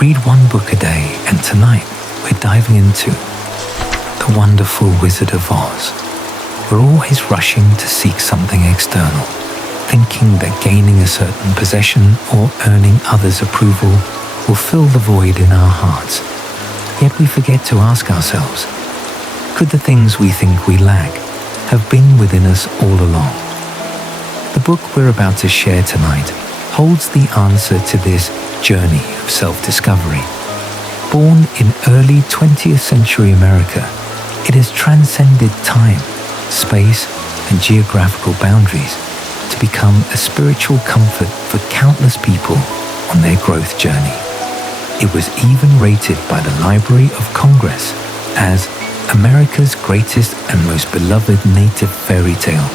Read one book a day, and tonight we're diving into The Wonderful Wizard of Oz. We're always rushing to seek something external, thinking that gaining a certain possession or earning others' approval will fill the void in our hearts. Yet we forget to ask ourselves, could the things we think we lack have been within us all along? The book we're about to share tonight holds the answer to this journey of self-discovery. Born in early 20th century America, it has transcended time, space, and geographical boundaries to become a spiritual comfort for countless people on their growth journey. It was even rated by the Library of Congress as America's greatest and most beloved native fairy tale.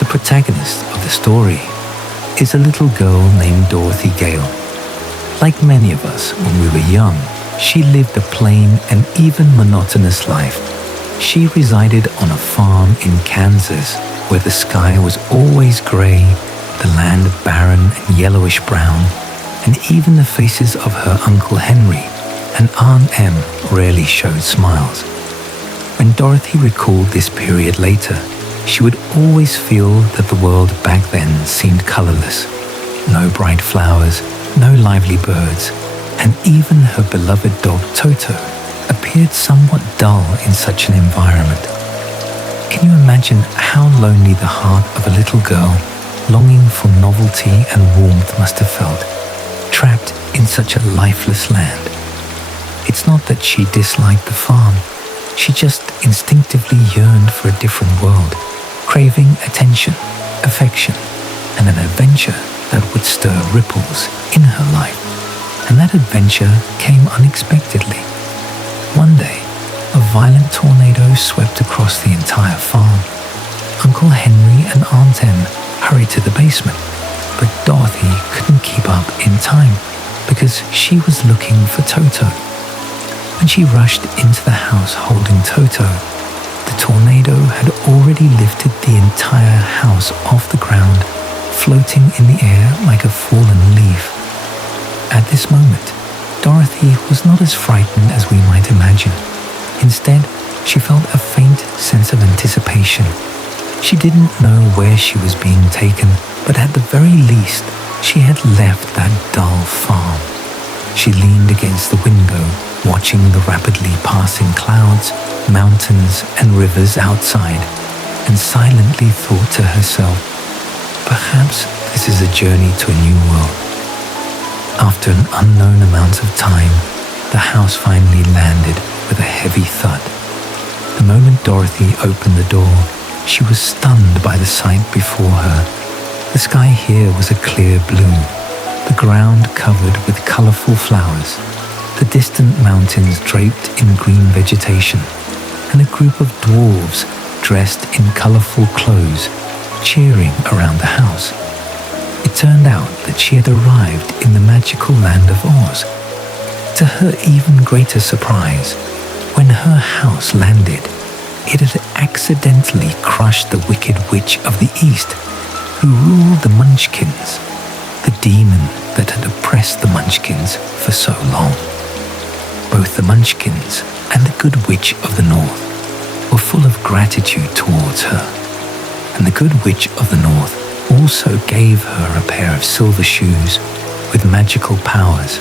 The protagonist of the story is a little girl named Dorothy Gale. Like many of us when we were young, she lived a plain and even monotonous life. She resided on a farm in Kansas where the sky was always grey, the land barren and yellowish-brown, and even the faces of her Uncle Henry and Aunt Em rarely showed smiles. When Dorothy recalled this period later, she would always feel that the world back then seemed colourless. No bright flowers, no lively birds, and even her beloved dog Toto appeared somewhat dull in such an environment. Can you imagine how lonely the heart of a little girl longing for novelty and warmth must have felt, trapped in such a lifeless land? It's not that she disliked the farm, she just instinctively yearned for a different world, craving attention, affection, and an adventure that would stir ripples in her life. And that adventure came unexpectedly. One day, a violent tornado swept across the entire farm. Uncle Henry and Aunt Em hurried to the basement, but Dorothy couldn't keep up in time because she was looking for Toto. When she rushed into the house holding Toto, the tornado had already lifted the entire house off the ground, floating in the air like a fallen leaf. At this moment, Dorothy was not as frightened as we might imagine. Instead, she felt a faint sense of anticipation. She didn't know where she was being taken, but at the very least, she had left that dull farm. She leaned against the window, watching the rapidly passing clouds, mountains, and rivers outside, and silently thought to herself, perhaps this is a journey to a new world. After an unknown amount of time, the house finally landed with a heavy thud. The moment Dorothy opened the door, she was stunned by the sight before her. The sky here was a clear blue, the ground covered with colorful flowers, the distant mountains draped in green vegetation, and a group of dwarves dressed in colorful clothes cheering around the house. It turned out that she had arrived in the magical land of Oz. To her even greater surprise, when her house landed, it had accidentally crushed the Wicked Witch of the East, who ruled the Munchkins, the demon that had oppressed the Munchkins for so long. Both the Munchkins and the Good Witch of the North were full of gratitude towards her, and the Good Witch of the North also gave her a pair of silver shoes with magical powers,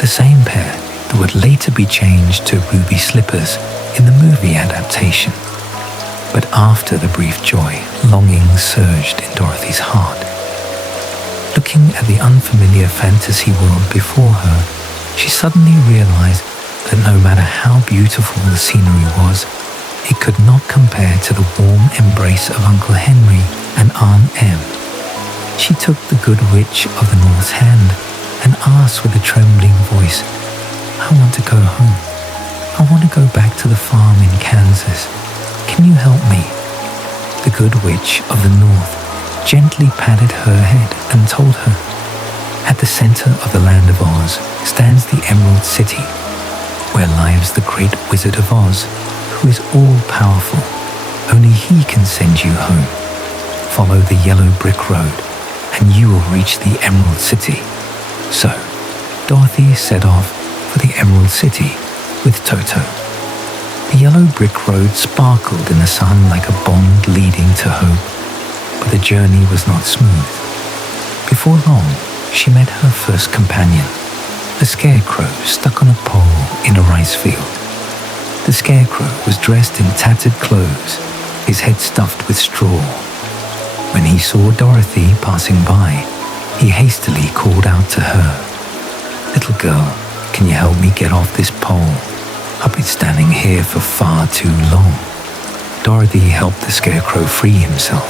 the same pair that would later be changed to ruby slippers in the movie adaptation. But after the brief joy, longing surged in Dorothy's heart. Looking at the unfamiliar fantasy world before her, she suddenly realized that no matter how beautiful the scenery was, it could not compare to the warm embrace of Uncle Henry and Aunt Em. She took the Good Witch of the North's hand and asked with a trembling voice, "I want to go home. I want to go back to the farm in Kansas. Can you help me?" The Good Witch of the North gently patted her head and told her, "At the center of the land of Oz stands the Emerald City, where lives the great Wizard of Oz, who is all-powerful. Only he can send you home. Follow the yellow brick road, and you will reach the Emerald City. So, Dorothy set off for the Emerald City with Toto. The yellow brick road sparkled in the sun like a bond leading to hope, but the journey was not smooth. Before long, she met her first companion, a scarecrow stuck on a pole in a rice field. The scarecrow was dressed in tattered clothes, his head stuffed with straw. When he saw Dorothy passing by, he hastily called out to her, "Little girl, can you help me get off this pole? I've been standing here for far too long." Dorothy helped the scarecrow free himself.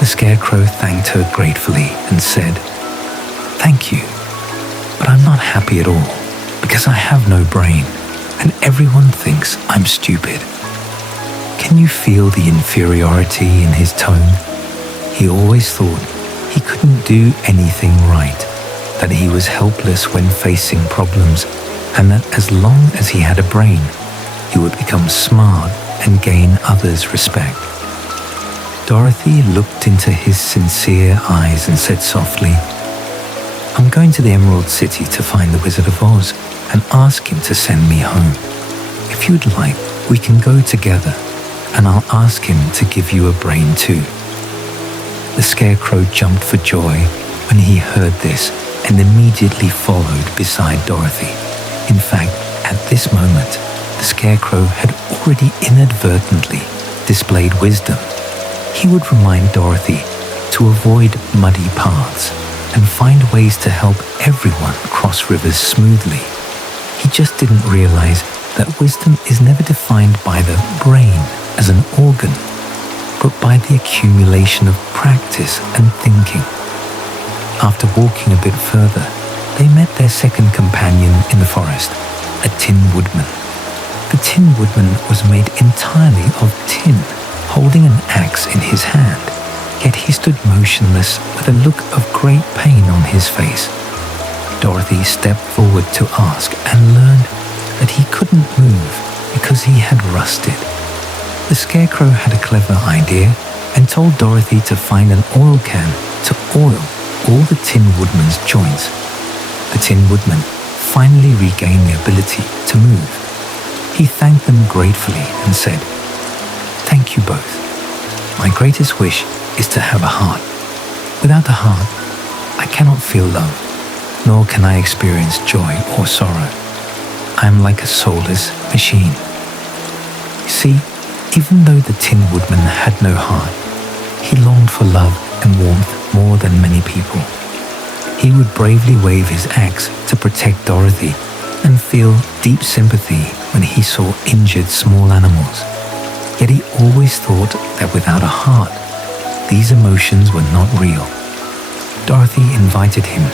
The scarecrow thanked her gratefully and said, "Thank you, but I'm not happy at all because I have no brain and everyone thinks I'm stupid." Can you feel the inferiority in his tone? He always thought he couldn't do anything right, that he was helpless when facing problems, and that as long as he had a brain, he would become smart and gain others' respect. Dorothy looked into his sincere eyes and said softly, "I'm going to the Emerald City to find the Wizard of Oz and ask him to send me home. If you'd like, we can go together, and I'll ask him to give you a brain too." The scarecrow jumped for joy when he heard this and immediately followed beside Dorothy. In fact, at this moment, the scarecrow had already inadvertently displayed wisdom. He would remind Dorothy to avoid muddy paths and find ways to help everyone cross rivers smoothly. He just didn't realize that wisdom is never defined by the brain as an organ, but by the accumulation of practice and thinking. After walking a bit further, they met their second companion in the forest, a Tin Woodman. The Tin Woodman was made entirely of tin, holding an axe in his hand, yet he stood motionless with a look of great pain on his face. Dorothy stepped forward to ask and learned that he couldn't move because he had rusted. The scarecrow had a clever idea and told Dorothy to find an oil can to oil all the Tin Woodman's joints. The Tin Woodman finally regained the ability to move. He thanked them gratefully and said, "Thank you both. My greatest wish is to have a heart. Without a heart, I cannot feel love, nor can I experience joy or sorrow. I am like a soulless machine." You see, even though the Tin Woodman had no heart, he longed for love and warmth more than many people. He would bravely wave his axe to protect Dorothy and feel deep sympathy when he saw injured small animals. Yet he always thought that without a heart, these emotions were not real. Dorothy invited him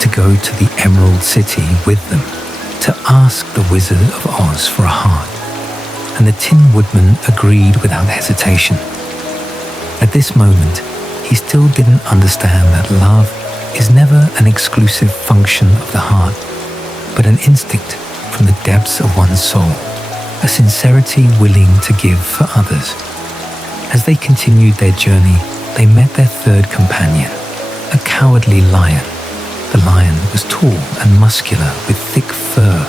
to go to the Emerald City with them to ask the Wizard of Oz for a heart, and the Tin Woodman agreed without hesitation. At this moment, he still didn't understand that love is never an exclusive function of the heart, but an instinct from the depths of one's soul, a sincerity willing to give for others. As they continued their journey, they met their third companion, a cowardly lion. The lion was tall and muscular with thick fur,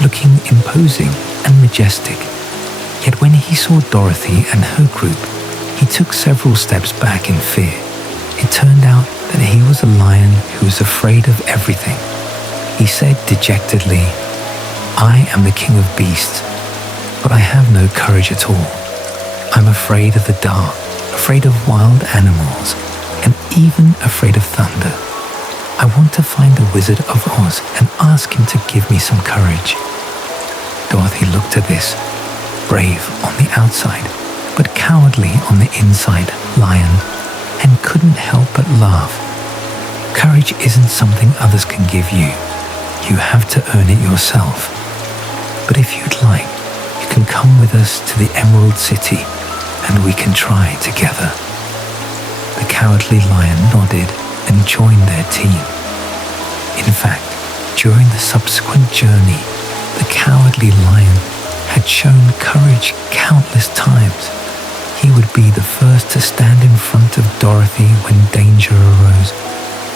looking imposing and majestic. Yet when he saw Dorothy and her group, he took several steps back in fear. It turned out that he was a lion who was afraid of everything. He said dejectedly, "I am the king of beasts, but I have no courage at all. I'm afraid of the dark, afraid of wild animals, and even afraid of thunder. I want to find the Wizard of Oz and ask him to give me some courage." Dorothy looked at this, brave on the outside, but cowardly on the inside lion, and couldn't help but laugh. Courage isn't something others can give you. You have to earn it yourself. But if you'd like, you can come with us to the Emerald City and we can try together. The cowardly lion nodded and joined their team. In fact, during the subsequent journey, the cowardly lion had shown courage countless times. He would be the first to stand in front of Dorothy when danger arose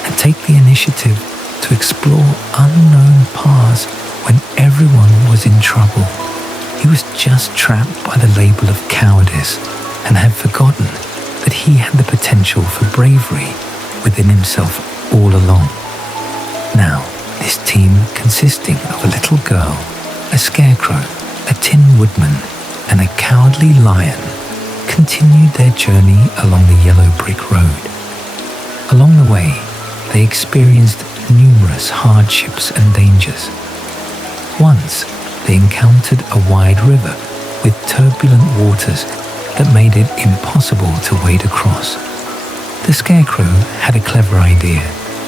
and take the initiative to explore unknown paths when everyone was in trouble. He was just trapped by the label of cowardice and had forgotten that he had the potential for bravery within himself all along. Now, this team consisting of a little girl, a scarecrow, a tin woodman, and a cowardly lion continued their journey along the yellow brick road. Along the way, they experienced numerous hardships and dangers. Once, they encountered a wide river with turbulent waters that made it impossible to wade across. The scarecrow had a clever idea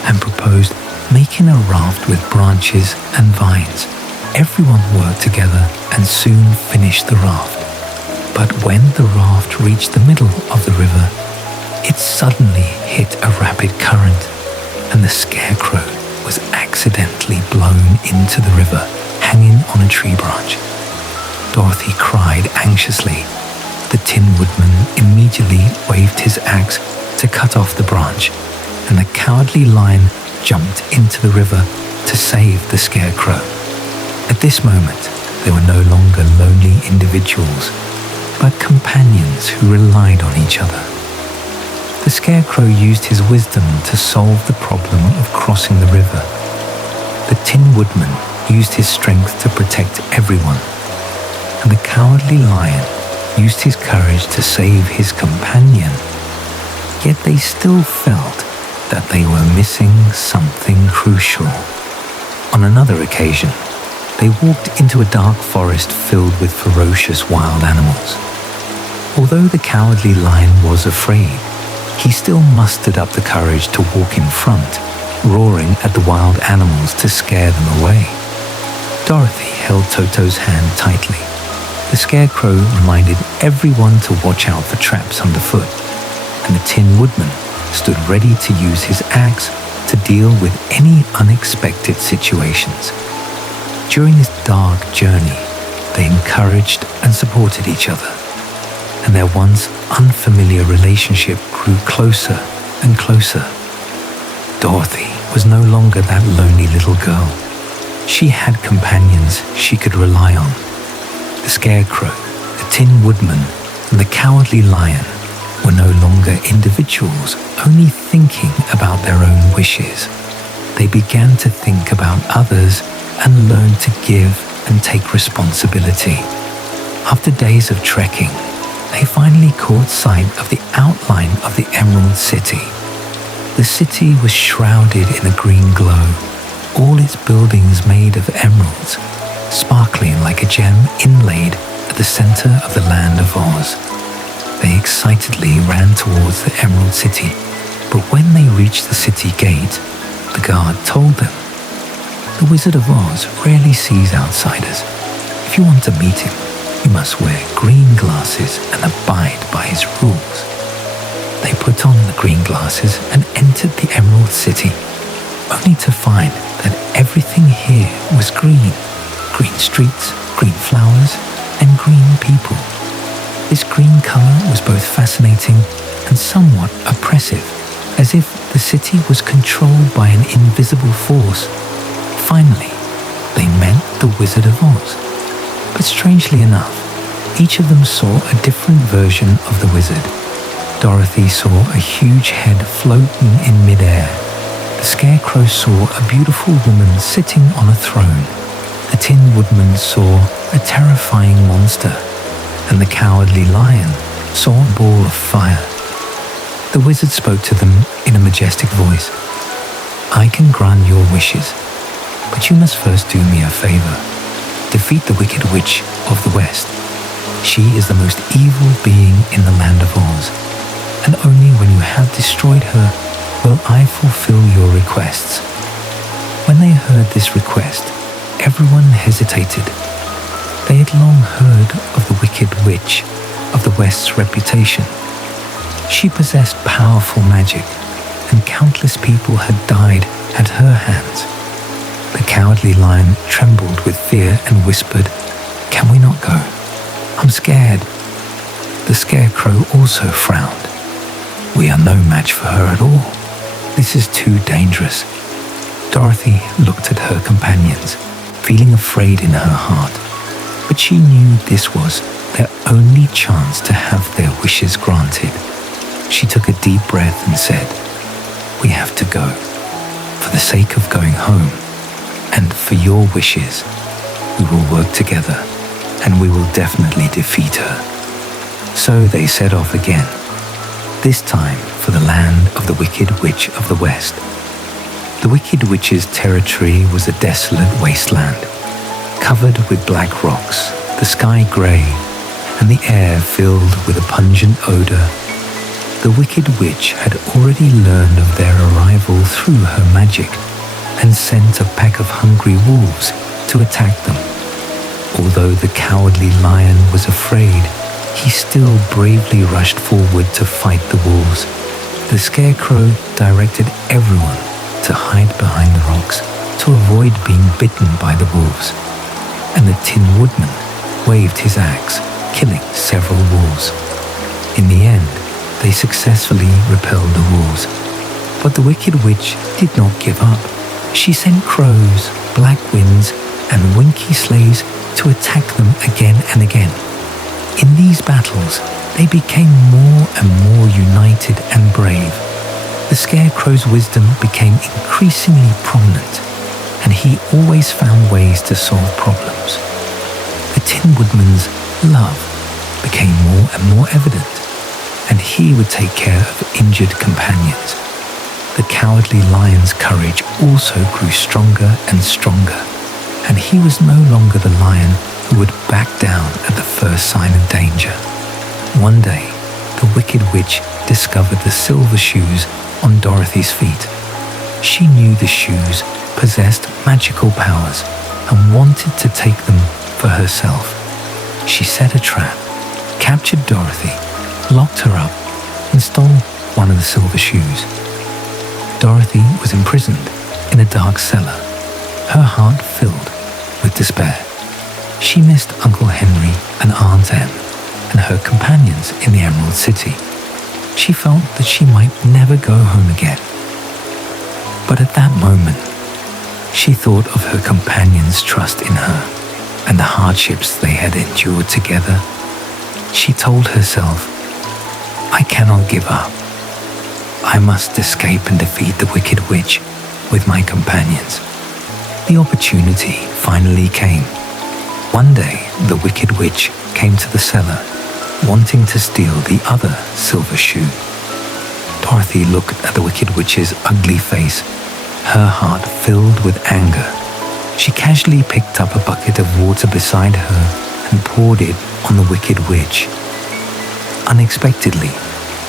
and proposed making a raft with branches and vines. Everyone worked together and soon finished the raft. But when the raft reached the middle of the river, it suddenly hit a rapid current, and the scarecrow was accidentally blown into the river, hanging on a tree branch. Dorothy cried anxiously. The Tin Woodman immediately waved his axe to cut off the branch, and the cowardly lion jumped into the river to save the scarecrow. At this moment, they were no longer lonely individuals, but companions who relied on each other. The scarecrow used his wisdom to solve the problem of crossing the river. The Tin Woodman used his strength to protect everyone, and the cowardly lion used his courage to save his companion. Yet they still felt that they were missing something crucial. On another occasion, they walked into a dark forest filled with ferocious wild animals. Although the cowardly lion was afraid, he still mustered up the courage to walk in front, roaring at the wild animals to scare them away. Dorothy held Toto's hand tightly. The scarecrow reminded everyone to watch out for traps underfoot, and the Tin Woodman stood ready to use his axe to deal with any unexpected situations. During this dark journey, they encouraged and supported each other, and their once unfamiliar relationship grew closer and closer. Dorothy was no longer that lonely little girl. She had companions she could rely on. The scarecrow, the Tin Woodman, and the cowardly lion were no longer individuals only thinking about their own wishes. They began to think about others and learn to give and take responsibility. After days of trekking, they finally caught sight of the outline of the Emerald City. The city was shrouded in a green glow, all its buildings made of emeralds, sparkling like a gem inlaid at the center of the land of Oz. They excitedly ran towards the Emerald City, but when they reached the city gate, the guard told them, "The Wizard of Oz rarely sees outsiders. If you want to meet him, you must wear green glasses and abide by his rules." They put on the green glasses and entered the Emerald City, only to find that everything here was green. Green streets, green flowers, and green people. This green color was both fascinating and somewhat oppressive, as if the city was controlled by an invisible force. Finally, they met the Wizard of Oz. But strangely enough, each of them saw a different version of the wizard. Dorothy saw a huge head floating in midair. The scarecrow saw a beautiful woman sitting on a throne. The Tin Woodman saw a terrifying monster, and the cowardly lion saw a ball of fire. The wizard spoke to them in a majestic voice. "I can grant your wishes, but you must first do me a favor. Defeat the Wicked Witch of the West. She is the most evil being in the land of Oz, and only when you have destroyed her will I fulfill your requests." When they heard this request, everyone hesitated. They had long heard of the Wicked Witch of the West's reputation. She possessed powerful magic, and countless people had died at her hands. The cowardly lion trembled with fear and whispered, "Can we not go? I'm scared." The scarecrow also frowned. "We are no match for her at all. This is too dangerous." Dorothy looked at her companions, feeling afraid in her heart, but she knew this was their only chance to have their wishes granted. She took a deep breath and said, "We have to go. For the sake of going home, and for your wishes, we will work together, and we will definitely defeat her." So they set off again, this time for the land of the Wicked Witch of the West. The Wicked Witch's territory was a desolate wasteland, covered with black rocks, the sky grey, and the air filled with a pungent odour. The Wicked Witch had already learned of their arrival through her magic and sent a pack of hungry wolves to attack them. Although the cowardly lion was afraid, he still bravely rushed forward to fight the wolves. The Scarecrow directed everyone to hide behind the rocks to avoid being bitten by the wolves, and the Tin Woodman waved his axe, killing several wolves. In the end, they successfully repelled the wolves, but the Wicked Witch did not give up. She sent crows, black winds, and winky slaves to attack them again and again. In these battles, they became more and more united and brave. The Scarecrow's wisdom became increasingly prominent, and he always found ways to solve problems. The Tin Woodman's love became more and more evident, and he would take care of injured companions. The cowardly lion's courage also grew stronger and stronger, and he was no longer the lion who would back down at the first sign of danger. One day, the Wicked Witch discovered the silver shoes on Dorothy's feet. She knew the shoes possessed magical powers and wanted to take them for herself. She set a trap, captured Dorothy, locked her up, and stole one of the silver shoes. Dorothy was imprisoned in a dark cellar, her heart filled with despair. She missed Uncle Henry and Aunt Em and her companions in the Emerald City. She felt that she might never go home again. But at that moment, she thought of her companions' trust in her and the hardships they had endured together. She told herself, "I cannot give up. I must escape and defeat the Wicked Witch with my companions." The opportunity finally came. One day, the Wicked Witch came to the cellar, wanting to steal the other silver shoe. Dorothy looked at the Wicked Witch's ugly face, her heart filled with anger. She casually picked up a bucket of water beside her and poured it on the Wicked Witch. Unexpectedly,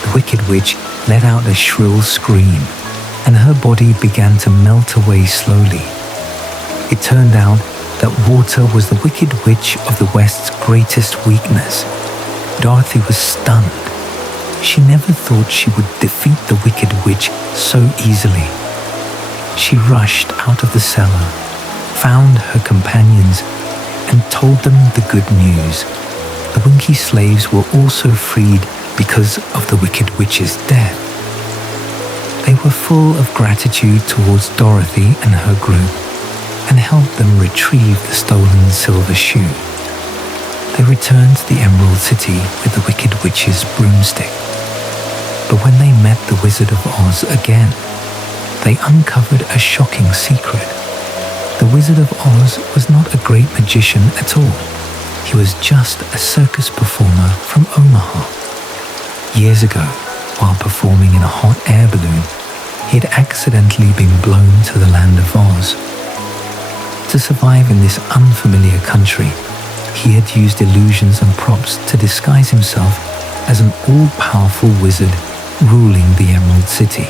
the Wicked Witch let out a shrill scream, and her body began to melt away slowly. It turned out that water was the Wicked Witch of the West's greatest weakness. Dorothy was stunned. She never thought she would defeat the Wicked Witch so easily. She rushed out of the cellar, found her companions, and told them the good news. The Winky slaves were also freed because of the Wicked Witch's death. They were full of gratitude towards Dorothy and her group, and helped them retrieve the stolen silver shoe. They returned to the Emerald City with the Wicked Witch's broomstick. But when they met the Wizard of Oz again, they uncovered a shocking secret. The Wizard of Oz was not a great magician at all. He was just a circus performer from Omaha. Years ago, while performing in a hot air balloon, he had accidentally been blown to the land of Oz. To survive in this unfamiliar country, he had used illusions and props to disguise himself as an all-powerful wizard ruling the Emerald City.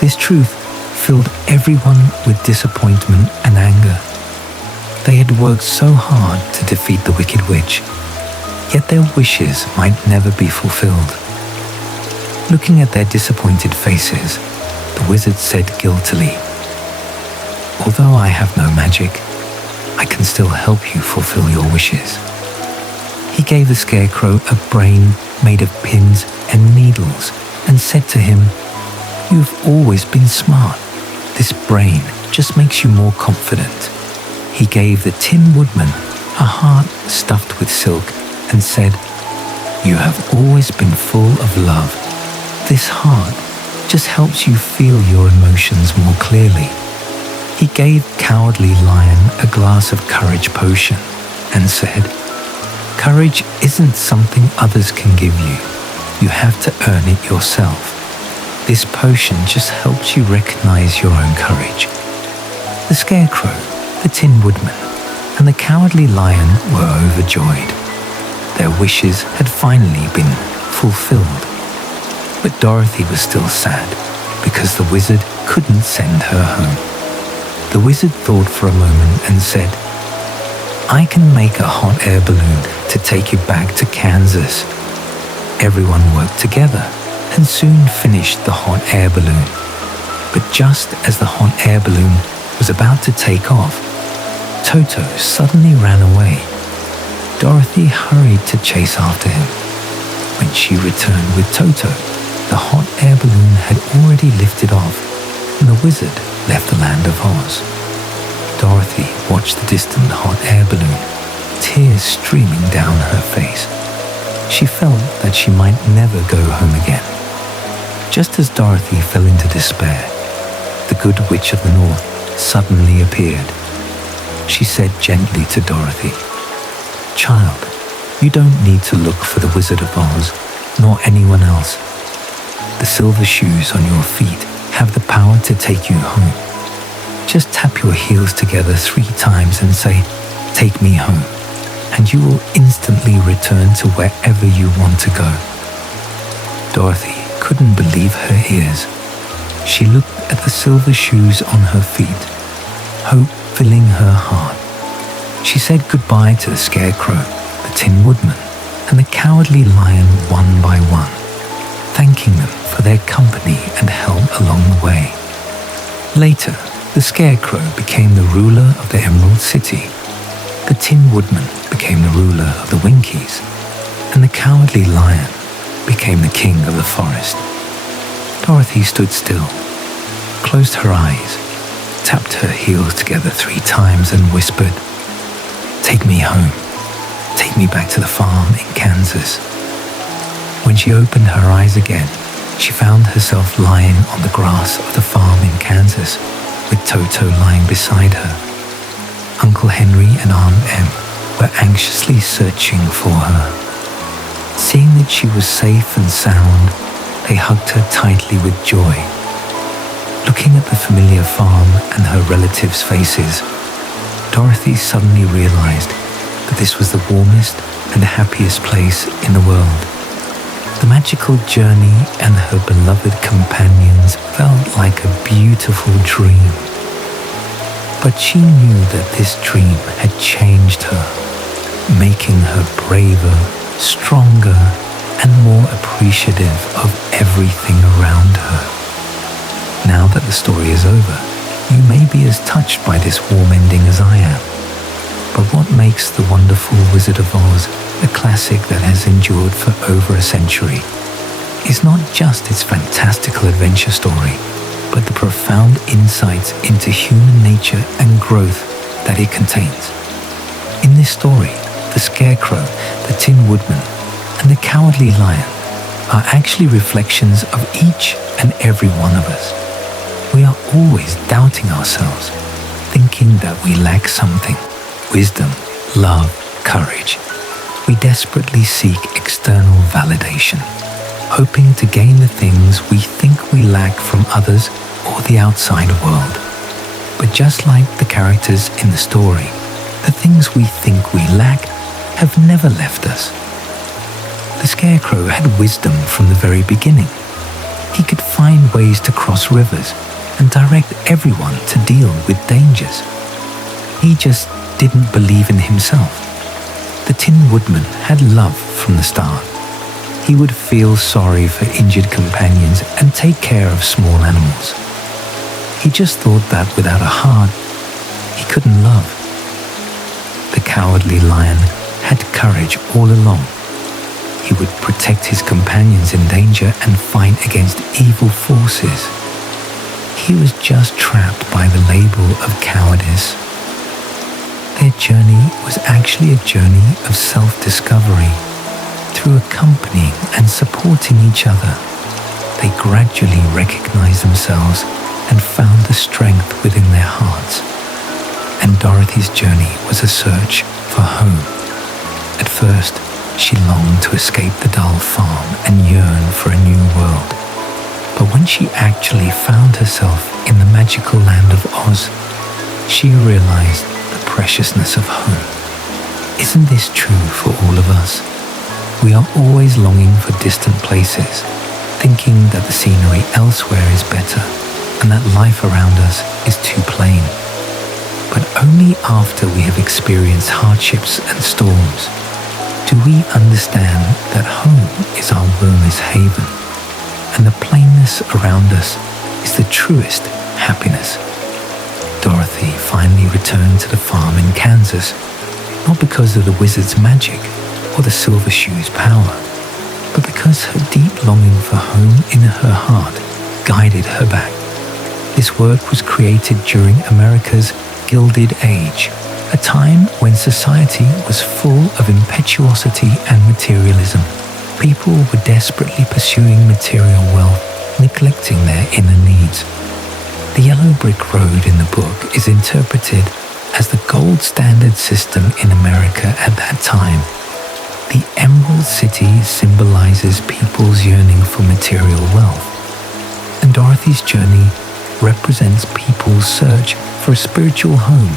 This truth filled everyone with disappointment and anger. They had worked so hard to defeat the Wicked Witch, yet their wishes might never be fulfilled. Looking at their disappointed faces, the wizard said guiltily, "Although I have no magic, I can still help you fulfill your wishes." He gave the Scarecrow a brain made of pins and needles and said to him, "You've always been smart. This brain just makes you more confident. He gave the Tin Woodman a heart stuffed with silk and said, "You have always been full of love. This heart just helps you feel your emotions more clearly." He gave Cowardly Lion a glass of courage potion and said, "Courage isn't something others can give you. You have to earn it yourself. This potion just helps you recognize your own courage." The Scarecrow, the Tin Woodman, and the Cowardly Lion were overjoyed. Their wishes had finally been fulfilled. But Dorothy was still sad because the wizard couldn't send her home. The wizard thought for a moment and said, "I can make a hot air balloon to take you back to Kansas." Everyone worked together and soon finished the hot air balloon. But just as the hot air balloon was about to take off, Toto suddenly ran away. Dorothy hurried to chase after him. When she returned with Toto, the hot air balloon had already lifted off and the wizard left the land of Oz. Dorothy watched the distant hot air balloon, tears streaming down her face. She felt that she might never go home again. Just as Dorothy fell into despair, the Good Witch of the North suddenly appeared. She said gently to Dorothy, "Child, you don't need to look for the Wizard of Oz, nor anyone else. The silver shoes on your feet have the power to take you home. Just tap your heels together 3 times and say, 'Take me home,' and you will instantly return to wherever you want to go." Dorothy couldn't believe her ears. She looked at the silver shoes on her feet, hope filling her heart. She said goodbye to the Scarecrow, the Tin Woodman, and the Cowardly Lion one by one, thanking them for their company and help along the way. Later, the Scarecrow became the ruler of the Emerald City. The Tin Woodman became the ruler of the Winkies, and the Cowardly Lion became the king of the forest. Dorothy stood still, closed her eyes, tapped her heels together 3 times and whispered, "Take me home. Take me back to the farm in Kansas." When she opened her eyes again, she found herself lying on the grass of the farm in Kansas, with Toto lying beside her. Uncle Henry and Aunt Em were anxiously searching for her. Seeing that she was safe and sound, they hugged her tightly with joy. Looking at the familiar farm and her relatives' faces, Dorothy suddenly realized that this was the warmest and happiest place in the world. The magical journey and her beloved companions felt like a beautiful dream. But she knew that this dream had changed her, making her braver, stronger, and more appreciative of everything around her. Now that the story is over, you may be as touched by this warm ending as I am. But what makes The Wonderful Wizard of Oz a classic that has endured for over a century is not just its fantastical adventure story, but the profound insights into human nature and growth that it contains. In this story, the Scarecrow, the Tin Woodman, and the Cowardly Lion are actually reflections of each and every one of us. We are always doubting ourselves, thinking that we lack something: wisdom, love, courage. We desperately seek external validation, hoping to gain the things we think we lack from others or the outside world. But just like the characters in the story, the things we think we lack have never left us. The Scarecrow had wisdom from the very beginning. He could find ways to cross rivers and direct everyone to deal with dangers. He just didn't believe in himself. The Tin Woodman had love from the start. He would feel sorry for injured companions and take care of small animals. He just thought that without a heart, he couldn't love. The Cowardly Lion had courage all along. He would protect his companions in danger and fight against evil forces. he was just trapped by the label of cowardice. Their journey was actually a journey of self-discovery. Through accompanying and supporting each other, they gradually recognized themselves and found the strength within their hearts. And Dorothy's journey was a search for home. At first, she longed to escape the dull farm and yearn for a new world. But when she actually found herself in the magical land of Oz, she realized the preciousness of home. Isn't this true for all of us? We are always longing for distant places, thinking that the scenery elsewhere is better and that life around us is too plain. But only after we have experienced hardships and storms do we understand that home is our warmest haven, and the plainness around us is the truest happiness. Dorothy finally returned to the farm in Kansas, not because of the wizard's magic or the silver shoe's power, but because her deep longing for home in her heart guided her back. This work was created during America's Gilded Age, a time when society was full of impetuosity and materialism. People were desperately pursuing material wealth, neglecting their inner needs. The yellow brick road in the book is interpreted as the gold standard system in America at that time. The Emerald City symbolizes people's yearning for material wealth, and Dorothy's journey represents people's search for a spiritual home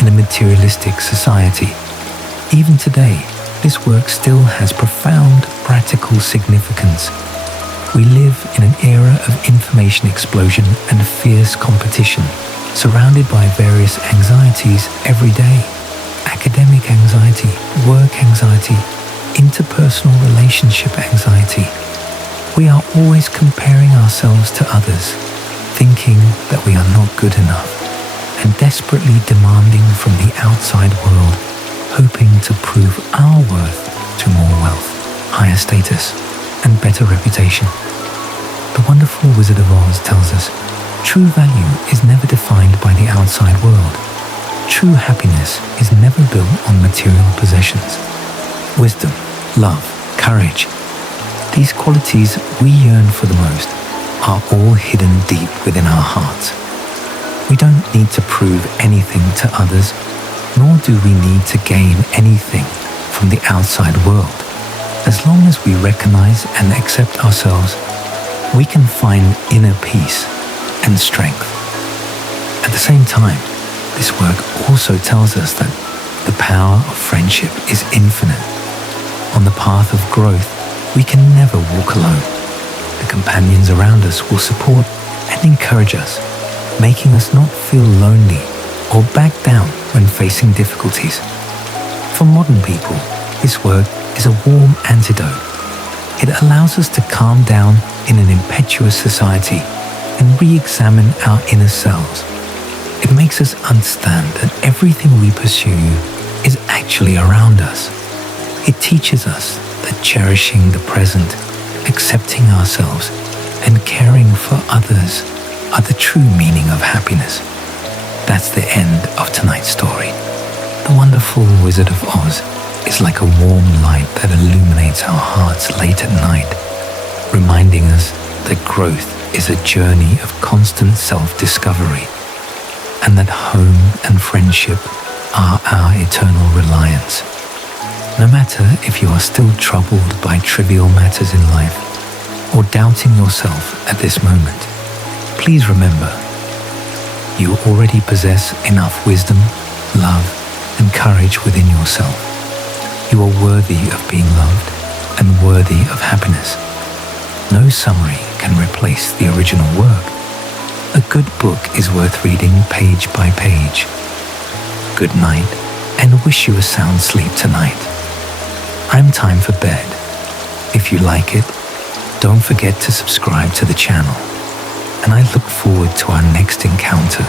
in a materialistic society. Even today, this work still has profound practical significance. We live in an era of information explosion and fierce competition, surrounded by various anxieties every day. Academic anxiety, work anxiety, interpersonal relationship anxiety. We are always comparing ourselves to others, thinking that we are not good enough, and desperately demanding from the outside world, hoping to prove our worth through more wealth, higher status, and better reputation. The wonderful Wizard of Oz tells us, true value is never defined by the outside world. True happiness is never built on material possessions. Wisdom, love, courage, these qualities we yearn for the most are all hidden deep within our hearts. We don't need to prove anything to others, nor do we need to gain anything from the outside world. As long as we recognize and accept ourselves, we can find inner peace and strength. At the same time, this work also tells us that the power of friendship is infinite. On the path of growth, we can never walk alone. The companions around us will support and encourage us, making us not feel lonely or back down when facing difficulties. For modern people, this work is a warm antidote. It allows us to calm down in an impetuous society and re-examine our inner selves. It makes us understand that everything we pursue is actually around us. It teaches us that cherishing the present, accepting ourselves, and caring for others are the true meaning of happiness. That's the end of tonight's story. The wonderful Wizard of Oz is like a warm light that illuminates our hearts late at night, reminding us that growth is a journey of constant self-discovery, and that home and friendship are our eternal reliance. No matter if you are still troubled by trivial matters in life or doubting yourself at this moment, please remember, you already possess enough wisdom, love, and courage within yourself. You are worthy of being loved and worthy of happiness. No summary can replace the original work. A good book is worth reading page by page. Good night, and wish you a sound sleep tonight. I'm time for bed. If you like it, don't forget to subscribe to the channel, and I look forward to our next encounter.